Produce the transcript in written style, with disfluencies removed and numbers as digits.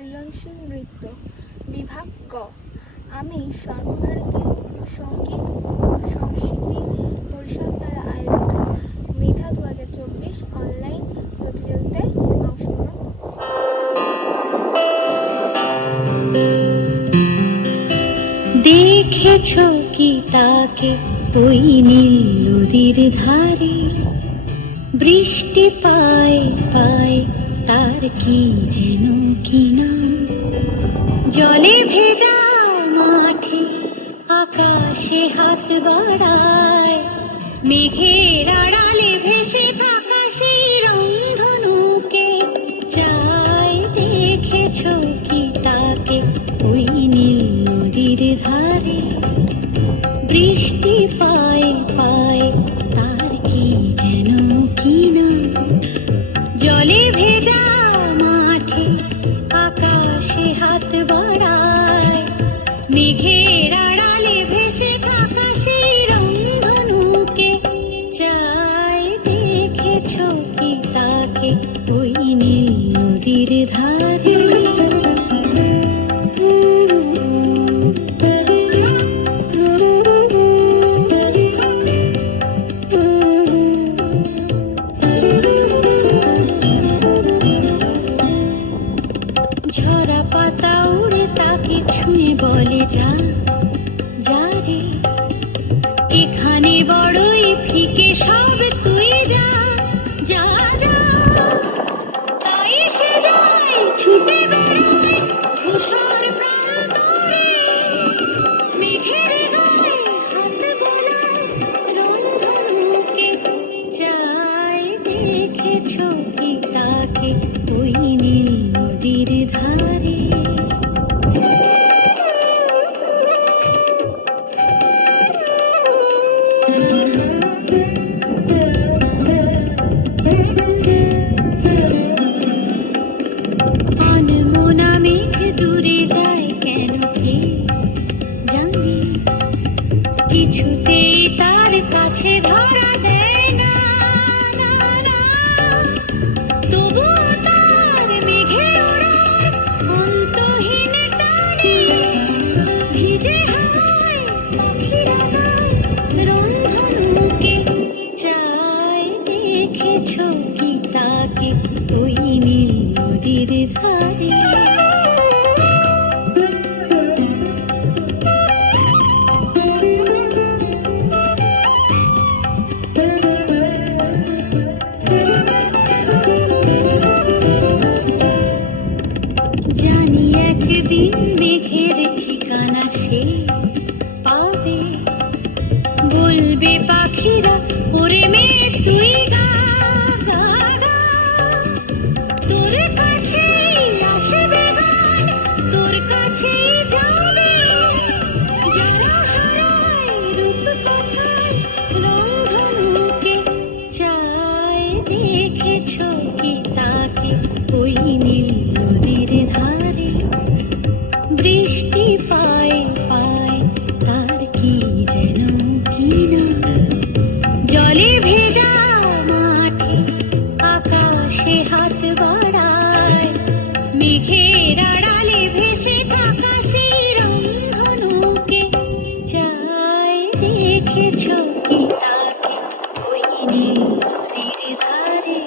সৃজনশীল নৃত্য বিভাগ ক। আমি সর্বভারতীয় সঙ্গীত সংস্কৃতি পরিষদ দ্বারা আয়োজিত মেধা 2024 অনলাইন প্রতিযোগিতায় অংশগ্রহণ করছি। দেখেছ কি তাকে ওই নীল নদীর ধারে, বৃষ্টি পায় পায় তার কি যেন কি নাম, জলে ভেজা মাঠে আকাশে হাত বাড়ায়, মেঘের আড়ালে ভেসে থাকা সেই রংধনুকে চায়। দেখেছ কি তাকে ওই নীল নদীর ধারে, বৃষ্টি পায় পায় তার কি যেন কি নাম, জলে ভেজা মাঠে আকাশে হাত বাড়ায়, মেঘের আড়ালে ভেসে থাকা সেই রংধনুকে চায়। দেখেছ কি তাকে ওই নীল নদীর ধারে। ঝরা পাতা উড়ে তাকে ছুঁয়ে বলে যা যা রে, এখানে বড়ই ফিকে সব, তুই যা যা যা। তাই সে যায় ছুটে বেড়ায় ধূসর প্রান্তরে, মেঘের গায়ে হাত বোলায় রংধনুকে চায়। দেখেছ কি তাকে ওই নীল নদীর ধারে। আনমনা মেঘ দূরে যায় কেন কে জানে, কিছুতেই তার কাছে ধরা দেয় না না না। তবুও তার মেঘে ওড়ার অন্তহীন টানে, ভিজে হাওয়ায় পাখিরা গায় রংধনুকে চায়। দেখেছ কি তাকে ওই নীল নদীর ধারে। জানি একদিন মেঘের ঠিকানা সে পাবে, বলবে পাখিরা ওরে মেঘ তুই গা গা গা। তোর কাছে আসবে গান, তোর কাছে যাবে যারা হারায় রূপ কথায় রংধনুকে চায়। দেখেছ কি তাকে ওই নীল নদীর ধারে, বৃষ্টি পায় পায় তার কি যেন কি নাম, জলে ভেজা মাঠে আকাশে হাত বাড়ায়, মেঘের আড়ালে ভেসে থাকা সেই রংধনুকে চায়। দেখেছ কি তাকে ওই নীল নদীর ধারে।